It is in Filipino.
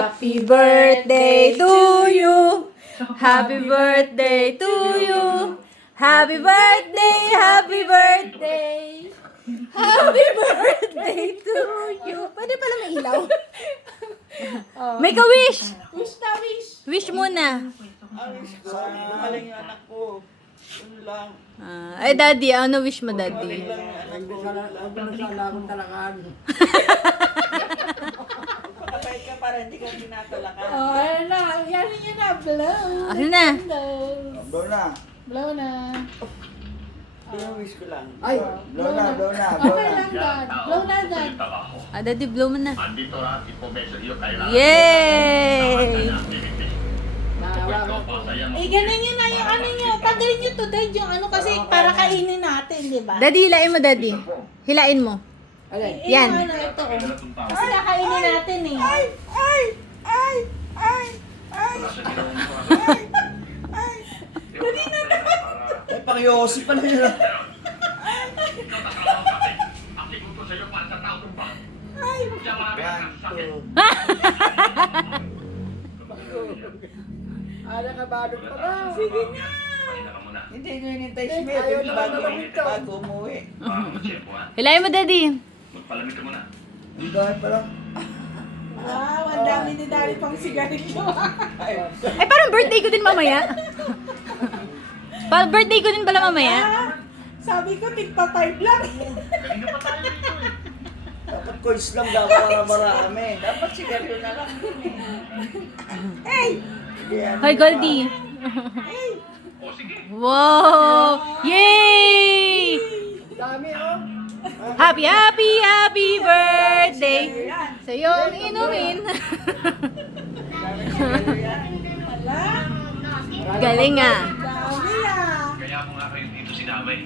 Happy birthday to you. Happy birthday to you. Happy birthday, happy birthday. Happy birthday to you. Pwede pala may ilaw. Make a wish. Wish na wish. Wish muna. Wish ko, gumaling yung anak ko. Yun lang. Ay, daddy, ano wish mo, daddy? Gumaling lang yung anak ko. Salamat talagaan. Patay ka para hindi ka tinatalakan. Oh, ayun na. Yan yun na. Blow. Ano na? Blow. Blow na. Blow na. Yung wish ko lang. Ay, Blow na, blow na, blow Okay na. lang, Dad. Blow na, Dad. Daddy, blow mo na. Andito na, ipomeso iyo kailangan. Yay! Eh, ganun yun na yung ano nyo. Tanggalin nyo to, Dad. Yung ano kasi para kainin natin, di ba? Daddy, hilain mo, daddy. Hilain mo. alay. Eh, Yan. yung ano, ito. Kasi kakainin natin eh. Ay, pang-yosi pa na yun. Ada ka ba doon pa ba? Sige na. Hindi nyo hinintay si Mel. Bago umuwi. Hilain mo, daddy. Magpalamig ka muna. Ang dahil pala. Wow, ang dami ni Daddy pang sigarilyo. Ay, Ay, parang birthday ko din mamaya. Parang birthday ko din pala mamaya. Sabi ko, tigpa-5 lang. dapat coins lang daw para marami. Dapat sigarilyo na lang. Hey! Hoy, Goldie. Wow! Yay! Dami oh. Happy, happy, happy birthday! Sa iyong inumin. Wala. Galing ah. Dami ah. Kaya mo nga kayo dito sinabay.